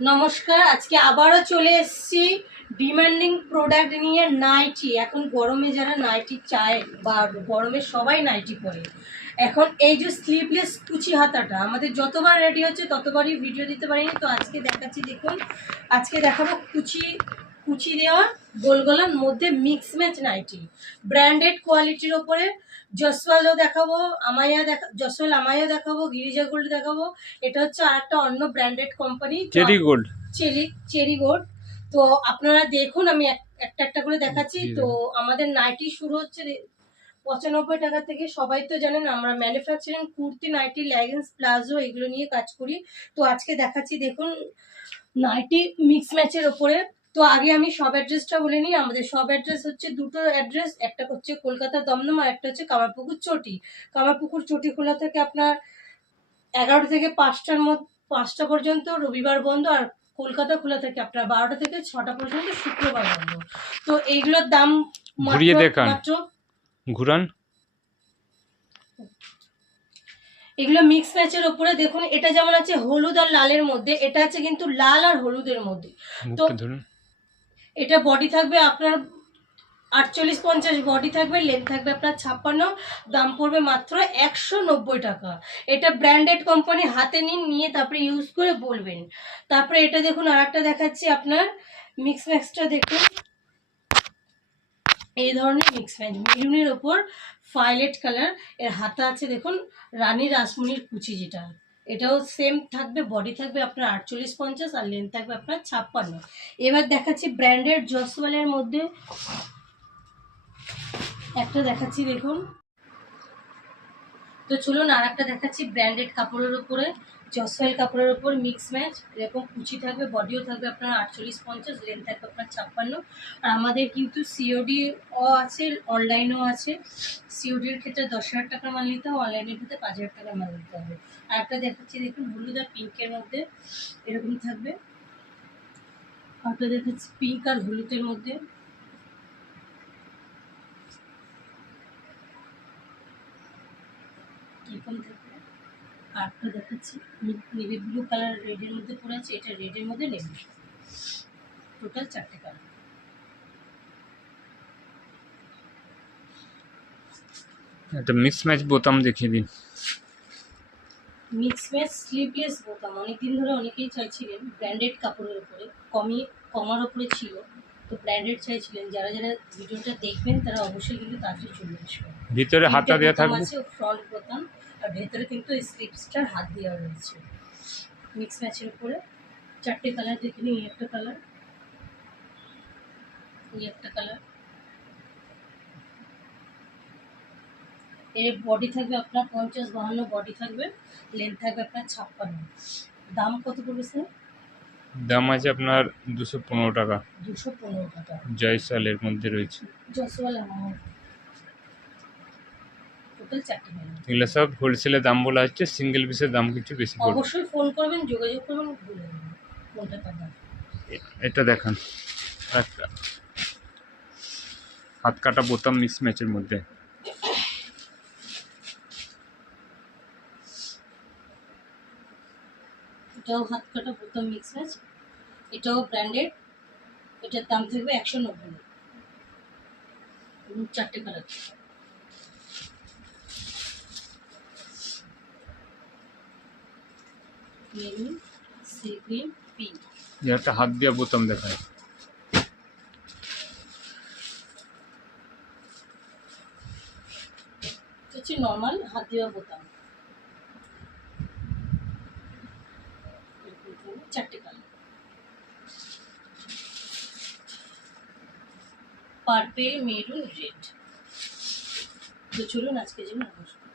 নমস্কার, আজকে আবারও চলে এসেছি ডিমান্ডিং প্রোডাক্ট নিয়ে। নাইটি, এখন গরমে যারা নাইটি চায় বা গরমে সবাই নাইটি পরে, এখন এই যে স্লিভলেস কুচি হাতাটা আমাদের যতবার রেডি হচ্ছে ততবারই ভিডিও দিতে পারিনি, তো আজকে দেখাচ্ছি। দেখুন, আজকে দেখাবো কুচি দেওয়া গোল গলার মধ্যে মিক্স ম্যাচ নাইটি, ব্র্যান্ডেড কোয়ালিটির ওপরে। জসওয়ালও দেখাবো, জসওয়াল আমায়া দেখাবো, গিরিজা গোল্ড দেখাবো। এটা হচ্ছে আর একটা অন্য branded company, cherry gold. Cherry gold. তো আপনারা দেখুন, আমি একটা একটা করে দেখাচ্ছি। তো আমাদের নাইটি শুরু হচ্ছে 95 টাকা থেকে। সবাই তো জানেন আমরা manufacturing kurti, nighty, leggings, palazzo এগুলো নিয়ে কাজ করি। তো আজকে দেখাচ্ছি দেখুন নাইটি মিক্স ম্যাচের ওপরে। তো আগে আমি সব অ্যাড্রেসটা বলে নিই। আমাদের সব অ্যাড্রেস হচ্ছে দুটো অ্যাড্রেস, একটা হচ্ছে কলকাতা দমদম আর একটা হচ্ছে কামারপুকুর চটি। কামারপুকুর চটি খোলা থেকে আপনার 11টা থেকে 5টা পর্যন্ত, রবিবার বন্ধ। আর কলকাতা খোলা থাকে আপনার 12টা থেকে 6টা পর্যন্ত, শুক্রবার বন্ধ। তো এইগুলোর দাম ঘুরিয়ে দেখান, মাত্র ঘুরান। এগুলো মিক্স ম্যাচের উপরে। দেখুন, এটা যেমন আছে হলুদ আর লালের মধ্যে, এটা আছে কিন্তু লাল আর হলুদের মধ্যে। তো এটা বডি থাকবে আপনার 48-50 বডি থাকবে, লেন্থ থাকবে আপনার 56, দাম পড়বে মাত্র 190 টাকা। এটা ব্র্যান্ডেড কোম্পানি, হাতে নিয়ে তারপরে ইউজ করে বলবেন। তারপরে এটা দেখুন, আর একটা দেখাচ্ছি আপনার মিক্স ম্যাচটা। দেখুন এই ধরনের মিক্স ম্যাচ, মেরুনের ওপর ভায়োলেট কালার, এর হাতা আছে দেখুন রানী রাসমণির কুচি, যেটা এটাও সেম থাকবে, বডি থাকবে আপনার 48-50 আর লেন্থ থাকবে আপনার 56। এবার দেখাচ্ছি ব্র্যান্ডেড জসওয়ালের মধ্যে একটা দেখাচ্ছি দেখুন। তো চলুন আর একটা দেখাচ্ছি ব্র্যান্ডেড কাপড়ের উপরে, জসওয়াল কাপড়ের উপর মিক্স ম্যাচ। এরকম কুচি থাকবে, বডিও থাকবে আপনার 48-50, লেন্থ থাকবে আপনার 56। আর আমাদের কিন্তু সিওডি আছে, অনলাইনও আছে। সিওডির ক্ষেত্রে 10,000 টাকার মাল নিতে হবে, অনলাইনের ক্ষেত্রে 5,000 টাকার মাল নিতে হবে। আর একটা দেখাচ্ছি দেখুন হলুদ আর পিঙ্কের মধ্যে, এরকম থাকবে। আরেকটা দেখাচ্ছি পিঙ্ক আর হলুদের মধ্যে, এরকম থাকবে। আরেকটা দেখাচ্ছি নেভি ব্লু কালার রেডের মধ্যে পড়ে আছে, এটা রেডের মধ্যে নেভি, টোটাল 4টে কালার। একটা মিক্স ম্যাচ বোতাম দেখিয়ে দিন। মিক্স ম্যাচ স্লিভলেস বোতাম অনেকদিন ধরে অনেকেই চাইছিলেন, ব্র্যান্ডেড কাপড়ের উপরে, কমার উপরে ছিল। তো ব্র্যান্ডেড চাইছিলেন, যারা যারা ভিডিওটা দেখবেন তারা অবশ্যই কিন্তু তাড়াতাড়ি চলে আসবে। ভিতরে হাতা দেওয়া থাকবে, আছে ফ্রন্ট বোতাম, আর ভেতরে কিন্তু স্লিভসটার হাত দেওয়া রয়েছে। মিক্স ম্যাচের উপরে 4টে কালার দেখে নিই। একটা কালার, একটা কালার। এর বডি থাকবে আপনার 50-52 বডি থাকবে, লেন্থ থাকবে আপনার 56। দাম কত পড়বে স্যার? দাম আছে আপনার 215 টাকা। 215 টাকা। জয়সালের মধ্যে রয়েছে। জসওয়াল আমার টোটাল 4টে কালার। এগুলো সব হোলসেলের দাম বলা হচ্ছে, সিঙ্গেল পিসের দাম কিছু বেশি পড়বে। অবশ্যই ফোন করবেন, যোগাযোগ করবেন, বলে দেবেন কোনটা কালার। এটা দেখান, একটা হাত কাটা বোতাম মিক্স ম্যাচের মধ্যে। এটাও হাত কাটা বোতাম মিক্স ম্যাচ, এটাও ব্র্যান্ডেড। এটার দাম থাকবে 190। 4টে colour, maroon, sea green, pink. একটা হাত দিয়া বোতাম দেখায়। হচ্ছে নর্মাল হাত দেওয়া বোতাম, 4টে কালার, পার্পেল, মেরুন, রেড। তো চলুন আজকের জন্য নমস্কার।